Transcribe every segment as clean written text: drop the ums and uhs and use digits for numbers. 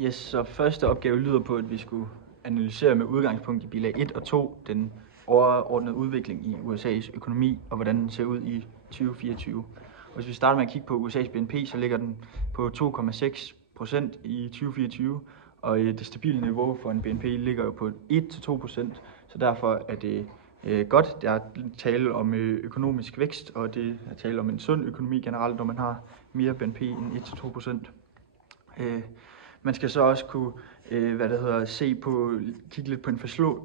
Yes, så første opgave lyder på, at vi skulle analysere med udgangspunkt i bilag 1 og 2 den overordnede udvikling i USA's økonomi og hvordan den ser ud i 2024. Og hvis vi starter med at kigge på USA's BNP, så ligger den på 2,6% i 2024, og det stabile niveau for en BNP ligger jo på 1-2%, så derfor er det godt. Der er tale om økonomisk vækst, og det er tale om en sund økonomi generelt, når man har mere BNP end 1-2%. Man skal så også kunne kigge lidt på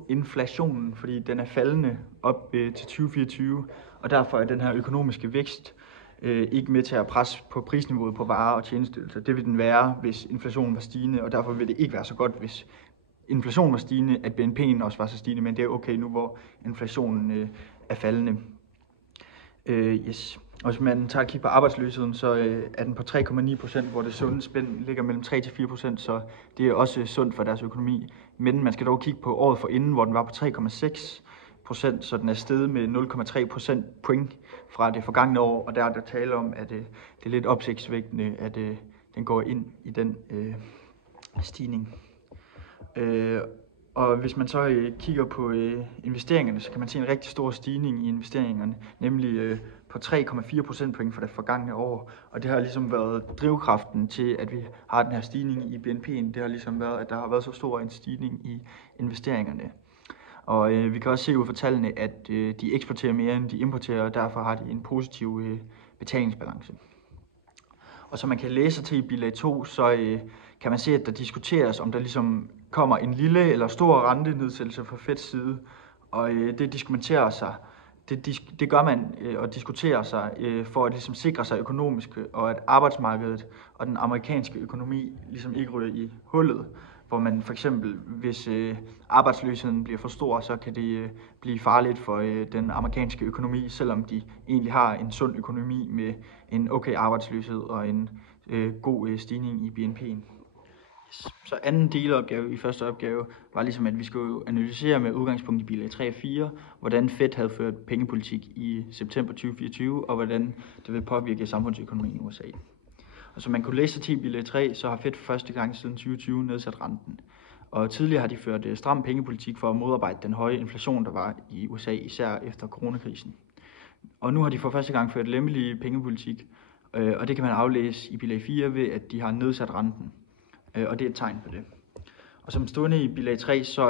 inflationen, fordi den er faldende op til 2024, og derfor er den her økonomiske vækst ikke med til at presse på prisniveauet på varer og tjenesteydelser. Det vil den være, hvis inflationen var stigende, og derfor vil det ikke være så godt, hvis inflationen var stigende, at BNP'en også var så stigende, men det er okay nu, hvor inflationen er faldende. Yes. Og hvis man tager et kig på arbejdsløsheden, så er den på 3,9%, hvor det sunde spænd ligger mellem 3-4%, så det er også sundt for deres økonomi. Men man skal dog kigge på året forinden, hvor den var på 3,6%, så den er steget med 0,3 procentpoint fra det forgangne år, og der er der tale om, at det er lidt opsigtsvækkende, at den går ind i den stigning. Og hvis man så kigger på investeringerne, så kan man se en rigtig stor stigning i investeringerne, nemlig på 3,4 procentpoint for det forgangne år. Og det har ligesom været drivkraften til, at vi har den her stigning i BNP'en. Det har ligesom været, at der har været så stor en stigning i investeringerne. Og vi kan også se ud fra tallene, at de eksporterer mere, end de importerer, og derfor har de en positiv betalingsbalance. Og som man kan læse sig til i bilag 2, så kan man se, at der diskuteres, om der ligesom kommer en lille eller stor rentenedsættelse fra Feds side. Og det gør man og diskuterer sig for at ligesom sikre sig økonomisk, og at arbejdsmarkedet og den amerikanske økonomi ligesom ikke ryger i hullet. Hvor man for eksempel, hvis arbejdsløsheden bliver for stor, så kan det blive farligt for den amerikanske økonomi, selvom de egentlig har en sund økonomi med en okay arbejdsløshed og en god stigning i BNP'en. Så anden delopgave i første opgave var ligesom, at vi skulle analysere med udgangspunkt i bilag 3 og 4, hvordan Fed havde ført pengepolitik i september 2024, og hvordan det vil påvirke samfundsøkonomien i USA. Og som man kunne læse til i bilag 3, så har Fed for første gang siden 2020 nedsat renten. Og tidligere har de ført stram pengepolitik for at modarbejde den høje inflation, der var i USA, især efter coronakrisen. Og nu har de for første gang ført lempelig pengepolitik, og det kan man aflæse i bilag 4 ved, at de har nedsat renten. Og det er et tegn på det. Og som stående i bilag 3, så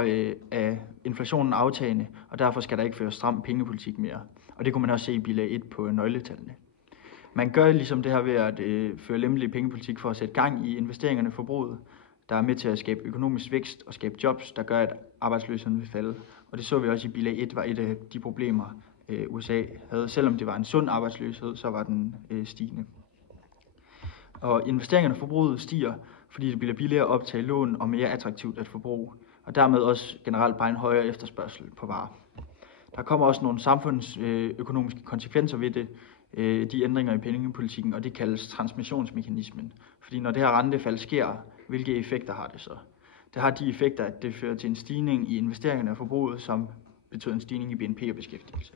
er inflationen aftagende, og derfor skal der ikke føres stram pengepolitik mere. Og det kunne man også se i bilag 1 på nøgletallene. Man gør ligesom det her ved at føre lempelig pengepolitik for at sætte gang i investeringerne og forbruget, der er med til at skabe økonomisk vækst og skabe jobs, der gør, at arbejdsløsheden vil falde. Og det så vi også i bilag 1, var et af de problemer, USA havde. Selvom det var en sund arbejdsløshed, så var den stigende. Og investeringerne og forbruget stiger, fordi det bliver billigere at optage lån og mere attraktivt at forbruge, og dermed også generelt bare en højere efterspørgsel på varer. Der kommer også nogle samfundsøkonomiske konsekvenser ved det, de ændringer i pengepolitikken, og det kaldes transmissionsmekanismen. Fordi når det her rentefald sker, hvilke effekter har det så? Det har de effekter, at det fører til en stigning i investeringerne og forbruget, som betyder en stigning i BNP og beskæftigelse.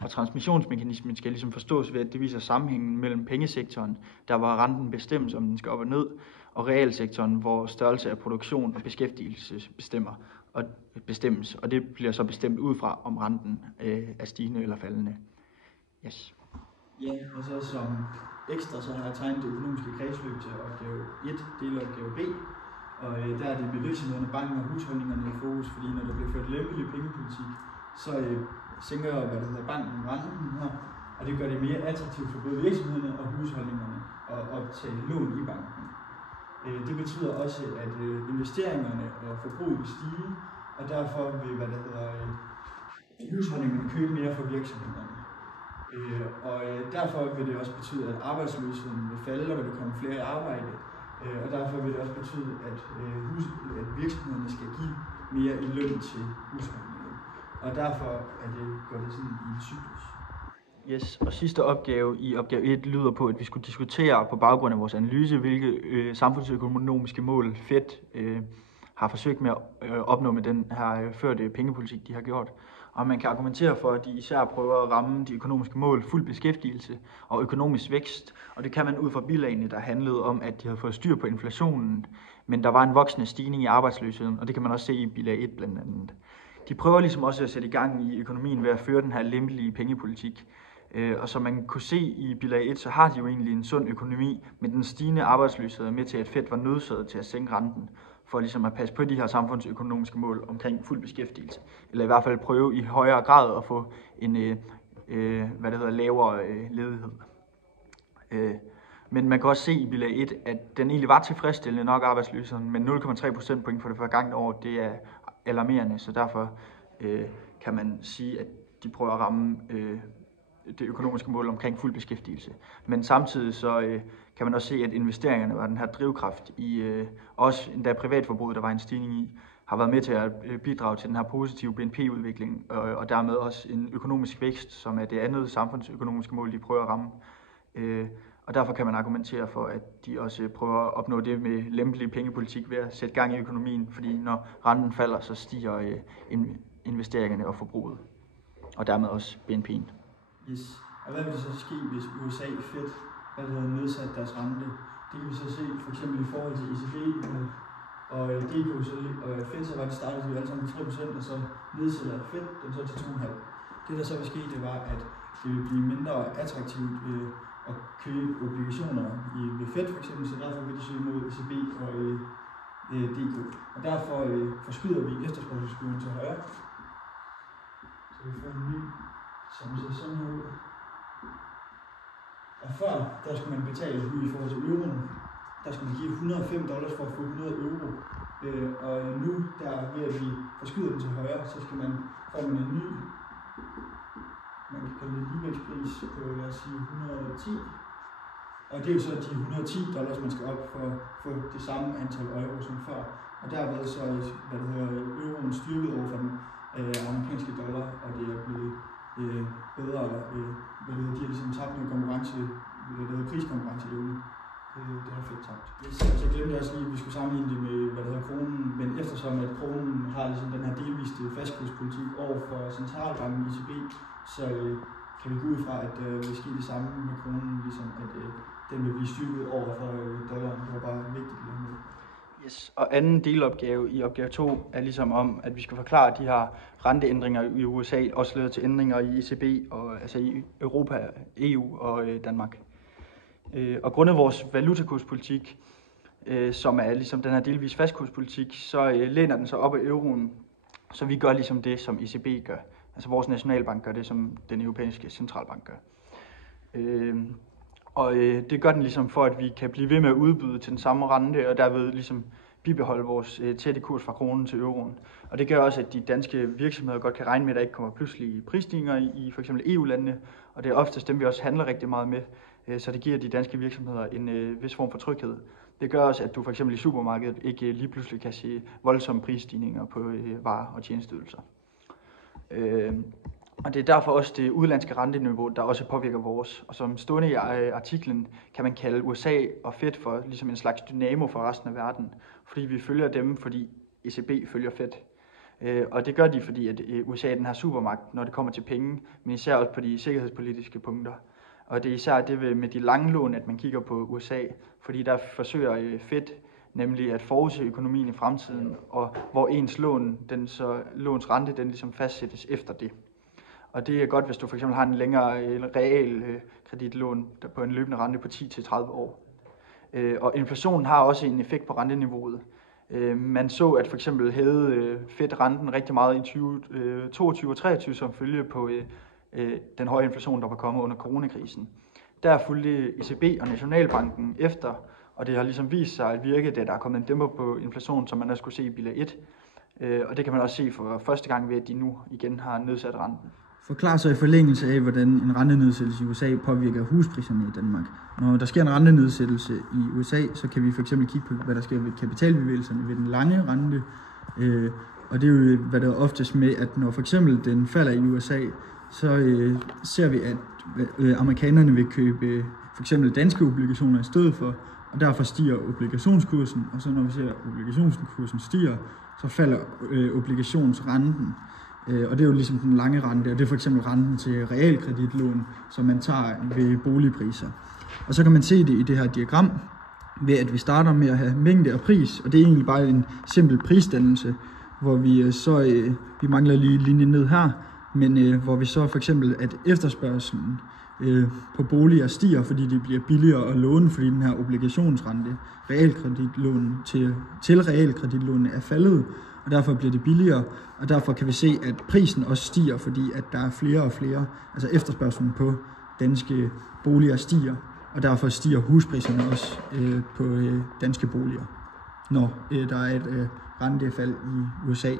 Og transmissionsmekanismen skal ligesom forstås ved, at det viser sammenhængen mellem pengesektoren, der hvor renten bestemmes, om den skal op og ned, og realsektoren, hvor størrelse af produktion og beskæftigelse bestemmes. Og det bliver så bestemt ud fra, om renten er stigende eller faldende. Yes. Ja, og så som ekstra, så har jeg tegnet det økonomiske kredsløb til opgave 1, delopgave B. Og der er det med virksomhederne, banken og husholdningerne i fokus, fordi når der bliver ført lempelig pengepolitik, så sænker banken renten her, og det gør det mere attraktivt for både virksomhederne og husholdningerne at optage lån i banken. Det betyder også, at investeringerne og forbruget vil stige, og derfor vil husholdningerne købe mere for virksomhederne. Og derfor vil det også betyde, at arbejdsløsheden vil falde, og der vil komme flere i arbejde. Og derfor vil det også betyde, at virksomhederne skal give mere i løn til husholdningerne. Og derfor går det sådan i en cyklus. Yes, og sidste opgave i opgave 1 lyder på, at vi skulle diskutere på baggrund af vores analyse, hvilke samfundsøkonomiske mål Fed har forsøgt med at opnå med den her førte pengepolitik, de har gjort. Og man kan argumentere for, at de især prøver at ramme de økonomiske mål, fuld beskæftigelse og økonomisk vækst. Og det kan man ud fra bilagene, der handlede om, at de havde fået styr på inflationen, men der var en voksende stigning i arbejdsløsheden, og det kan man også se i bilag 1 blandt andet. De prøver ligesom også at sætte i gang i økonomien ved at føre den her lempelige pengepolitik. Og som man kunne se i bilag 1, så har de jo egentlig en sund økonomi, men den stigende arbejdsløshed er med til, at Fed var nødsaget til at sænke renten, for ligesom at passe på de her samfundsøkonomiske mål omkring fuld beskæftigelse. Eller i hvert fald prøve i højere grad at få en lavere ledighed. Men man kan også se i bilag 1, at den egentlig var tilfredsstillende nok arbejdsløsheden, men 0,3 procentpoint for det forgangne år, det er alarmerende, så derfor kan man sige, at de prøver at ramme det økonomiske mål omkring fuld beskæftigelse. Men samtidig så kan man også se, at investeringerne var den her drivkraft i også endda privatforbruget, der var en stigning i, har været med til at bidrage til den her positive BNP-udvikling, og dermed også en økonomisk vækst, som er det andet samfundsøkonomiske mål, de prøver at ramme. Og derfor kan man argumentere for, at de også prøver at opnå det med lempelig pengepolitik ved at sætte gang i økonomien, fordi når renten falder, så stiger investeringerne og forbruget, og dermed også BNP'en. Yes. Og hvad vil det så ske, hvis USA Fed havde nedsat deres rente? Det kan vi så se for eksempel i forhold til ECB og DK, og Fed, så var det startet jo alle sammen på 3%, og så nedsætter Fed den så til 2,5%. Det der så vil ske, det var, at det vil blive mindre attraktivt at købe obligationer ved Fed for eksempel, så derfor vil de søge mod ECB og DK. Og derfor forskyder vi efterspørgselskurven til højre. Så vi får en ny, som ser sådan her ud. Og før, der skulle man betale nu i forhold til euroen, der skulle man give $105 for at få 100 euro. Og nu, der ved at vi forskyder den til højre, så skal man få en ny, man kan kalde det ligevægtspris på, lad os sige, 110. Og det er jo så de $110, man skal op for at få det samme antal euro som før. Og derved så euroen styrket over for den amerikanske dollar, og det er blevet bedre, de har ligesom tabt noget konkurrence, priskonkurrenceevne. Det har Fed tabt. Så glemte jeg også lige, at vi skulle sammenligne det med kronen, men eftersom at kronen har ligesom den her delviste fastkurspolitik over for centralbanken ECB, så kan vi gå ud fra, at det vil ske det samme med kronen, ligesom at den vil blive styrket over for dollaren. Det var bare vigtigt at have med. Yes. Og anden delopgave i opgave 2 er ligesom om, at vi skal forklare, at de her renteændringer i USA også leder til ændringer i ECB, og altså i Europa, EU og Danmark. Og grundet vores valutakurspolitik, som er ligesom den her delvis fastkurspolitik, så læner den sig op af euroen, så vi gør ligesom det, som ECB gør. Altså vores nationalbank gør det, som den europæiske centralbank gør. Og det gør den ligesom for, at vi kan blive ved med at udbyde til den samme rente, og derved ligesom bibeholde vores tætte kurs fra kronen til euroen. Og det gør også, at de danske virksomheder godt kan regne med, at der ikke kommer pludselige prisstigninger i f.eks. EU-landene, og det er oftest dem, vi også handler rigtig meget med, så det giver de danske virksomheder en vis form for tryghed. Det gør også, at du f.eks. i supermarkedet ikke lige pludselig kan se voldsomme prisstigninger på varer og tjenesteydelser. Og det er derfor også det udenlandske renteniveau, der også påvirker vores. Og som stående i artiklen kan man kalde USA og Fed for ligesom en slags dynamo for resten af verden. Fordi vi følger dem, fordi ECB følger Fed. Og det gør de, fordi at USA er den her supermagt, når det kommer til penge, men især også på de sikkerhedspolitiske punkter. Og det er især det med de lange lån, at man kigger på USA, fordi der forsøger Fed nemlig at forudse økonomien i fremtiden, og hvor ens låns rente den ligesom fastsættes efter det. Og det er godt, hvis du for eksempel har en længere real kreditlån på en løbende rente på 10-30 år. Og inflationen har også en effekt på renteniveauet. Man så, at for eksempel hævede Fed renten rigtig meget i 2022 og 2023 som følge på den høje inflation, der var kommet under coronakrisen. Der fulgte ECB og Nationalbanken efter, og det har ligesom vist sig at virke, da der er kommet en dæmper på inflationen, som man også kunne se i bilag 1. Og det kan man også se for første gang ved, at de nu igen har nedsat renten. Forklar så i forlængelse af, hvordan en rentenedsættelse i USA påvirker huspriserne i Danmark. Når der sker en rentenedsættelse i USA, så kan vi f.eks. kigge på, hvad der sker ved kapitalbevægelserne ved den lange rente. Og det er jo, hvad der er oftest med, at når for eksempel den falder i USA, så ser vi, at amerikanerne vil købe for eksempel danske obligationer i stedet for, og derfor stiger obligationskursen, og så når vi ser, at obligationskursen stiger, så falder obligationsrenten. Og det er jo ligesom den lange rente, og det er for eksempel renten til realkreditlån, som man tager ved boligpriser. Og så kan man se det i det her diagram, ved at vi starter med at have mængde og pris, og det er egentlig bare en simpel prisdannelse, hvor vi mangler lige linjen ned her, men hvor vi så for eksempel, at efterspørgselen på boliger stiger, fordi det bliver billigere at låne, fordi den her obligationsrente, realkreditlån til realkreditlån er faldet, og derfor bliver det billigere, og derfor kan vi se, at prisen også stiger, fordi at der er flere og flere, altså efterspørgselen på danske boliger stiger, og derfor stiger huspriserne også på danske boliger, når der er et rentefald i USA.